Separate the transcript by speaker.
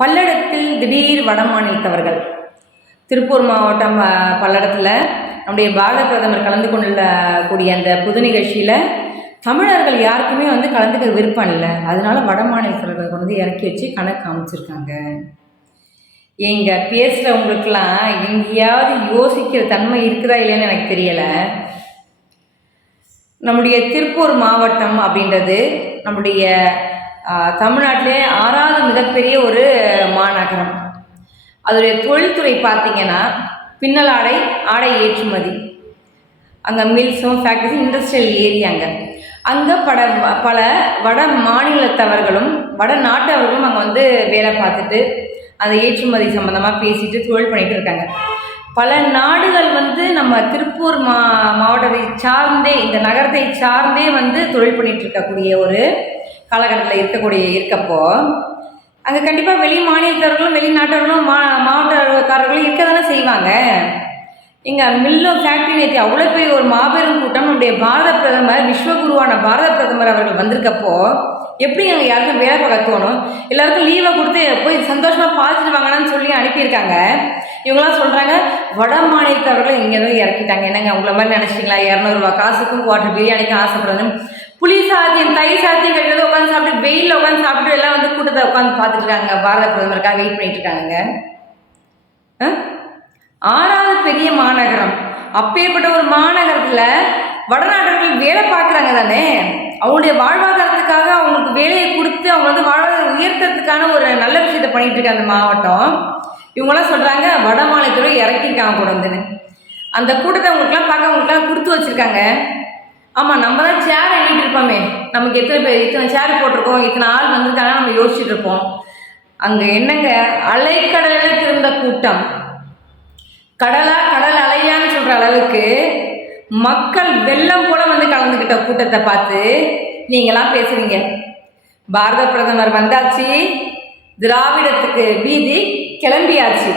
Speaker 1: பல்லடத்தில் திடீர் வடமாநிலத்தவர்கள் திருப்பூர் மாவட்டம் பல்லடத்தில் நம்முடைய பாரத பிரதமர் கலந்து கொள்ள கூடிய அந்த புது நிகழ்ச்சியில் தமிழர்கள் யாருக்குமே வந்து கலந்துக்க விருப்பம் இல்லை. அதனால வடமாநிலத்தவர்கள் கொண்டு வந்து இறக்கி வச்சு கணக்கு அமைச்சிருக்காங்க. எங்க பேசுகிறவங்களுக்கெல்லாம் எங்கேயாவது யோசிக்கிற தன்மை இருக்குதா இல்லைன்னு எனக்கு தெரியலை. நம்முடைய திருப்பூர் மாவட்டம் அப்படின்றது நம்முடைய தமிழ்நாட்டிலே ஆறாவது மிகப்பெரிய ஒரு அதோடைய தொழில்துறை பார்த்தீங்கன்னா பின்னல் ஆடை ஆடை ஏற்றுமதி. அங்கே மில்ஸும் ஃபேக்ட்ரிஸும் இண்டஸ்ட்ரியல் ஏரியாங்க அங்கே. பட பல வட மாநிலத்தவர்களும் வட நாட்டவர்களும் அங்கே வந்து வேலை பார்த்துட்டு அந்த ஏற்றுமதி சம்மந்தமாக பேசிட்டு தொழில் பண்ணிகிட்டு இருக்காங்க. பல நாடுகள் வந்து நம்ம திருப்பூர் மா மாவட்டத்தை சார்ந்தே இந்த நகரத்தை சார்ந்தே வந்து தொழில் பண்ணிகிட்டு இருக்கக்கூடிய ஒரு காலகட்டத்தில் இருக்கக்கூடிய இருக்கப்போ அங்கே கண்டிப்பாக வெளி மாநிலத்தவர்களும் வெளிநாட்டவர்களும் மா மாவட்டக்காரர்களும் இருக்க தானே செய்வாங்க. இங்கே மில்லோ ஃபேக்ட்ரி நேற்று அவ்வளோ பெரிய ஒரு மாபெரும் கூட்டம் நம்முடைய பாரத பிரதமர் விஸ்வகுருவான பாரத பிரதமர் அவர்கள் வந்திருக்கப்போ எப்படி அங்கே யாருக்கும் வேலை பார்க்க தோணும் எல்லாருக்கும் லீவை கொடுத்து போய் சந்தோஷமாக பார்த்துட்டு வாங்கன்னு சொல்லி அனுப்பியிருக்காங்க. இவங்களாம் சொல்கிறாங்க வட மாநிலத்தவர்களை இங்கே தான் இறக்கிட்டாங்க. என்னங்க உங்களை மாதிரி நினச்சிங்களா இரநூறுவா காசுக்கும் குவாட்டர் பிரியாணிக்கும் ஆசைப்படுறது புளி சாத்தியம் தை சாத்தியம் உட்காந்து பார்த்துட்டு இருக்காங்க பாரத பிரதமருக்காக வெயிட் பண்ணிட்டு இருக்காங்க ஆ? ஆறாவது பெரிய மாநகரம். அப்பேற்பட்ட ஒரு மாநகரத்தில் வடநாட்டர்கள் வேலை பார்க்குறாங்க தானே? அவங்களுடைய வாழ்வாதாரத்துக்காக அவங்களுக்கு வேலையை கொடுத்து அவங்க வந்து வாழ்வாதாரம் உயர்த்துறதுக்கான ஒரு நல்ல விஷயத்தை பண்ணிட்டு இருக்காங்க அந்த மாவட்டம். இவங்களாம் சொல்கிறாங்க வட மாநிலத்தில் இறக்கியிருக்காங்க கூட வந்துன்னு. அந்த கூட்டத்தை அவங்களுக்குலாம் பார்க்க அவங்களுக்குலாம் கொடுத்து வச்சுருக்காங்க. ஆமாம் நம்ம தான் சேர் எண்ணிட்டு இருப்போமே. நமக்கு எத்தனை பேர் இத்தனை சேர் போட்டிருக்கோம் இத்தனை ஆள் வந்திருக்காங்க நம்ம யோசிச்சுட்டு இருப்போம். அங்கே என்னங்க? அலைக்கடலில் திருந்த கூட்டம். கடலா கடல் அலையான்னு சொல்கிற அளவுக்கு மக்கள் வெள்ளம் போல வந்து கலந்துக்கிட்ட கூட்டத்தை பார்த்து நீங்களாம் பேசுறீங்க பாரத பிரதமர் வந்தாச்சு திராவிடத்துக்கு வீதி கிளம்பியாச்சு.